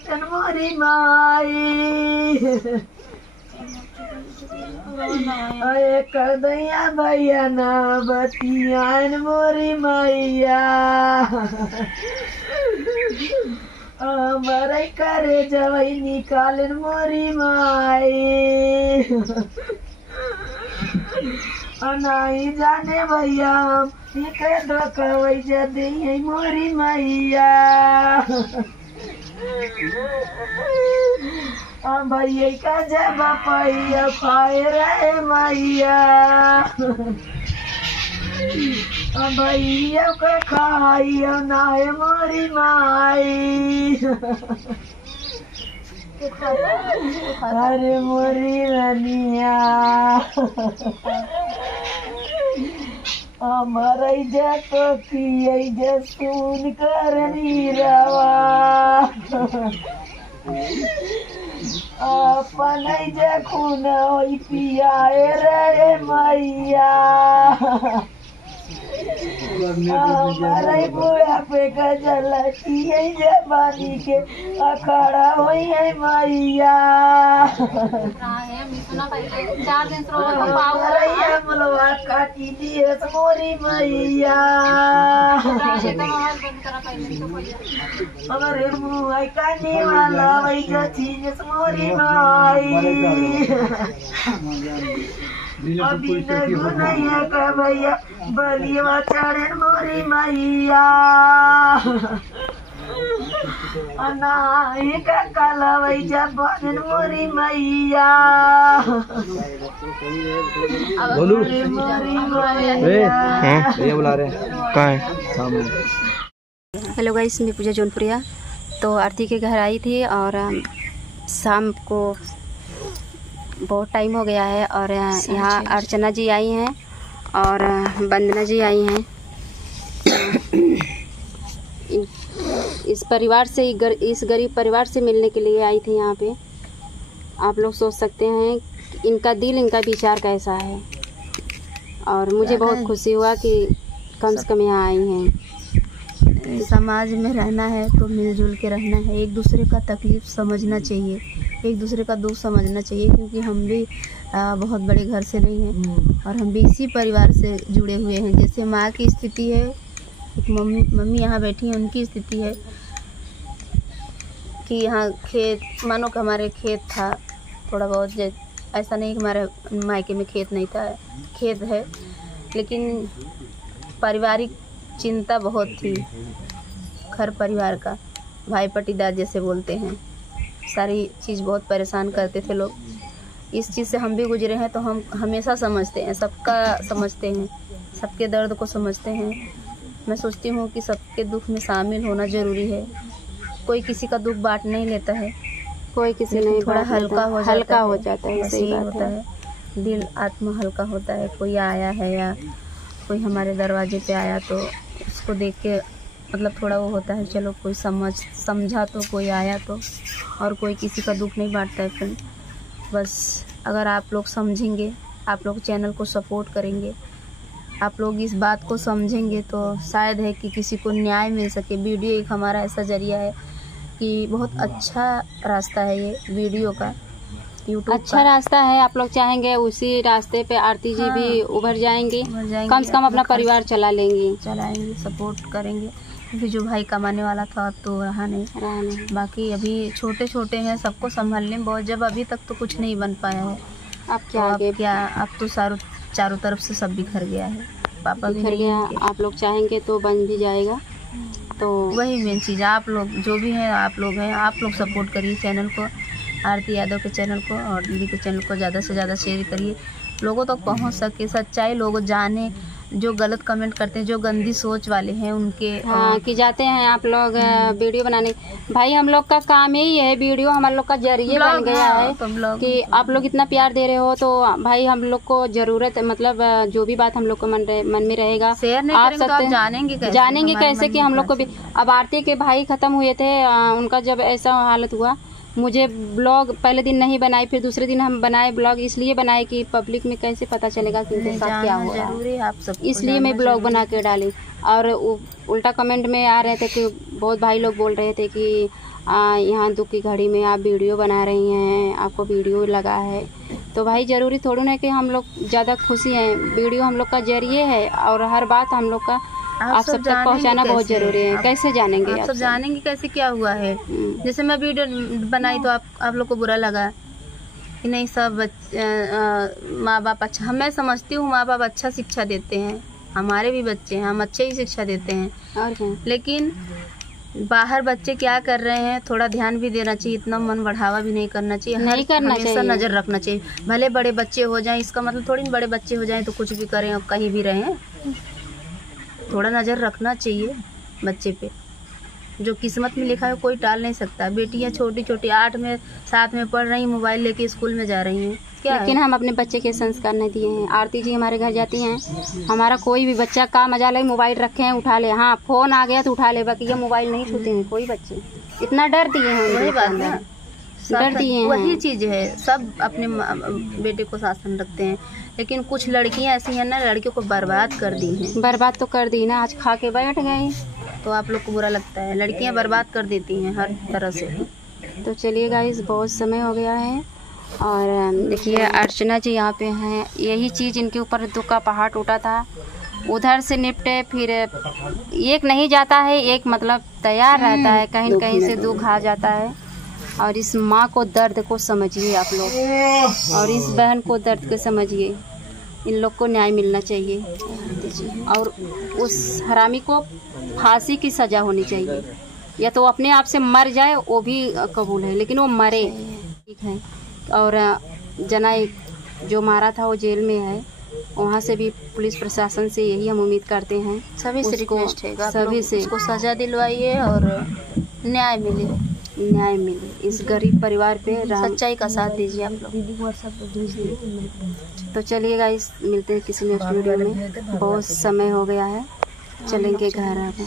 बचन मोरी माई अरे कर दैया भैया ना बतियान मोरी मैया मरई करे जवई निकालन मोरी माई नहीं जाने भैया हम धोखवई जदी मोरी मैया भैया का जब पैया पाए रहे मैया भैया को खाइयो ना मोरी माई अरे मोरी रनिया मरई को पिय सुन कर नीरवा अपन खून पियाए रे मैया हमारे बुढ़ा पे गजल किए जबानी के अखाड़ा हुई है मैया मलवा काटी दिए मोरी मैया हमारे मुँह काटने वाला वही जो चीज मोरी माई अभी नहीं है का भैया बलिया चरण मोरी मैया अनाही का काला वैजा बहन मोरी मैया बोलू मोरी मैया भैया बुला रहे हैं कहाँ है सामने। हेलो गाइस, मैं पूजा जौनपुरिया। तो आरती के घर आई थी और शाम को बहुत टाइम हो गया है और यहाँ अर्चना जी आई हैं और वंदना जी आई हैं। इस परिवार से इस गरीब परिवार से मिलने के लिए आई थी यहाँ पे। आप लोग सोच सकते हैं कि इनका दिल, इनका विचार कैसा है। और मुझे बहुत खुशी हुआ कि कम से कम यहाँ आई हैं। समाज में रहना है तो मिलजुल के रहना है, एक दूसरे का तकलीफ समझना चाहिए, एक दूसरे का दुख समझना चाहिए, क्योंकि हम भी बहुत बड़े घर से नहीं हैं और हम भी इसी परिवार से जुड़े हुए हैं। जैसे माँ की स्थिति है, एक मम्मी यहाँ बैठी हैं, उनकी स्थिति है कि यहाँ खेत, मानो कि हमारे खेत था थोड़ा बहुत, ऐसा नहीं कि हमारे मायके में खेत नहीं था, खेत है, लेकिन पारिवारिक चिंता बहुत थी। घर परिवार का भाई पटीदार जैसे बोलते हैं, सारी चीज़ बहुत परेशान करते थे लोग। इस चीज़ से हम भी गुजरे हैं तो हम हमेशा समझते हैं, सबका समझते हैं, सबके दर्द को समझते हैं। मैं सोचती हूँ कि सबके दुख में शामिल होना ज़रूरी है। कोई किसी का दुख बांट नहीं लेता है, कोई किसी नहीं, थोड़ा हल्का हो जाता है। सही बात होता है, दिल आत्मा हल्का होता है। कोई आया है या कोई हमारे दरवाजे पे आया तो उसको देख के मतलब थोड़ा वो होता है, चलो कोई समझा तो, कोई आया तो। और कोई किसी का दुख नहीं बांटता है फ्रेंड। बस अगर आप लोग समझेंगे, आप लोग चैनल को सपोर्ट करेंगे, आप लोग इस बात को समझेंगे तो शायद है कि किसी को न्याय मिल सके। वीडियो एक हमारा ऐसा जरिया है कि बहुत अच्छा रास्ता है ये वीडियो का, यूट्यूब अच्छा रास्ता है। आप लोग चाहेंगे उसी रास्ते पे आरती जी भी उभर जाएंगी, कम से कम अपना परिवार चलाएंगे, सपोर्ट करेंगे। क्योंकि जो भाई कमाने वाला था अब तो रहा नहीं। बाकी अभी छोटे छोटे हैं, सबको संभालने में बहुत, जब अभी तक तो कुछ नहीं बन पाया है। अब तो चारों तरफ से सब बिखर गया है, पापा भी नहीं है। आप लोग चाहेंगे तो बन भी जाएगा। तो वही मेन चीज़, आप लोग जो भी हैं, आप लोग सपोर्ट करिए चैनल को, आरती यादव के चैनल को और दीदी के चैनल को ज़्यादा से ज़्यादा शेयर करिए, लोगों तक पहुंच सके, सच्चाई लोग जाने। जो गलत कमेंट करते हैं, जो गंदी सोच वाले हैं उनके, हाँ कि जाते हैं आप लोग वीडियो बनाने। भाई हम लोग का काम ही है, वीडियो हमारे लोग का जरिए बन गया है कि आप लोग इतना प्यार दे रहे हो तो भाई हम लोग को जरूरत है, मतलब जो भी बात हम लोग को मन में रहेगा शेयर नहीं करेंगे तो आप जानेंगे कैसे कि हम लोग को भी। अब आरती के भाई खत्म हुए थे, उनका जब ऐसा हालत हुआ, मुझे ब्लॉग पहले दिन नहीं बनाई, फिर दूसरे दिन हम बनाए ब्लॉग, इसलिए बनाए कि पब्लिक में कैसे पता चलेगा कि उनके साथ क्या हुआ है, आप सब इसलिए मैं ब्लॉग बना के डाली। और उल्टा कमेंट में आ रहे थे कि बहुत भाई लोग बोल रहे थे कि यहाँ दुख की घड़ी में आप वीडियो बना रही हैं, आपको वीडियो लगा है तो भाई ज़रूरी थोड़ी ना कि हम लोग ज़्यादा खुशी हैं। वीडियो हम लोग का जरिए है और हर बात हम लोग का आप सब तक पहुंचाना बहुत ज़रूरी है। कैसे जानेंगे आप सब जानेंगे कैसे क्या हुआ है। जैसे मैं वीडियो बनाई तो आप लोग को बुरा लगा कि नहीं, सब माँ बाप अच्छा, मैं समझती हूँ माँ बाप अच्छा शिक्षा देते हैं, हमारे भी बच्चे हैं, हम अच्छे ही शिक्षा देते हैं। और क्या? लेकिन बाहर बच्चे क्या कर रहे हैं थोड़ा ध्यान भी देना चाहिए, इतना मन बढ़ावा भी नहीं करना चाहिए, नहीं करना हमेशा चाहिए, नज़र रखना चाहिए। भले बड़े बच्चे हो जाएं, इसका मतलब थोड़ी बड़े बच्चे हो जाएं तो कुछ भी करें और कहीं भी रहें, थोड़ा नज़र रखना चाहिए बच्चे पे। जो किस्मत में लिखा है कोई टाल नहीं सकता। बेटियां छोटी छोटी 8 में 7 में पढ़ रही, मोबाइल लेके स्कूल में जा रही हैं, क्या लेकिन हम अपने बच्चे के संस्कार नहीं दिए हैं। आरती जी हमारे घर जाती हैं, हमारा कोई भी बच्चा का मजा ले मोबाइल रखे हैं उठा ले, हाँ फ़ोन आ गया तो उठा ले, बाकी ये मोबाइल नहीं छूते हैं कोई बच्चे। इतना डर दिए हैं, वही बात है, डर दिए हैं। वही चीज़ है, सब अपने बेटे को शासन रखते हैं। लेकिन कुछ लड़कियां ऐसी हैं ना, लड़कियों को बर्बाद कर दी हैं। बर्बाद तो कर दी ना, आज खा के बैठ गए तो आप लोग को बुरा लगता है, लड़कियां बर्बाद कर देती हैं हर तरह से। तो चलिए गाइस, बहुत समय हो गया है और देखिए अर्चना जी यहाँ पे हैं। यही चीज़ इनके ऊपर दुख का पहाड़ टूटा था, उधर से निपटे, फिर एक नहीं जाता है, एक मतलब तैयार रहता है, कहीं न कहीं से दुख आ जाता है। और इस माँ को दर्द को समझिए आप लोग, और इस बहन को दर्द को समझिए। इन लोग को न्याय मिलना चाहिए और उस हरामी को फांसी की सज़ा होनी चाहिए, या तो अपने आप से मर जाए वो भी कबूल है, लेकिन वो मरे, ठीक है। और जना जो मारा था वो जेल में है, वहाँ से भी पुलिस प्रशासन से यही हम उम्मीद करते हैं, सभी से रिक्वेस्ट है, सभी से उसको सज़ा दिलवाइए और न्याय मिले, न्याय मिले। इस गरीब परिवार पे सच्चाई का साथ दीजिए आप लोग। तो चलिए गाइस, मिलते हैं किसी नेक्स्ट वीडियो में, बहुत समय हो गया है, चलेंगे घर अब।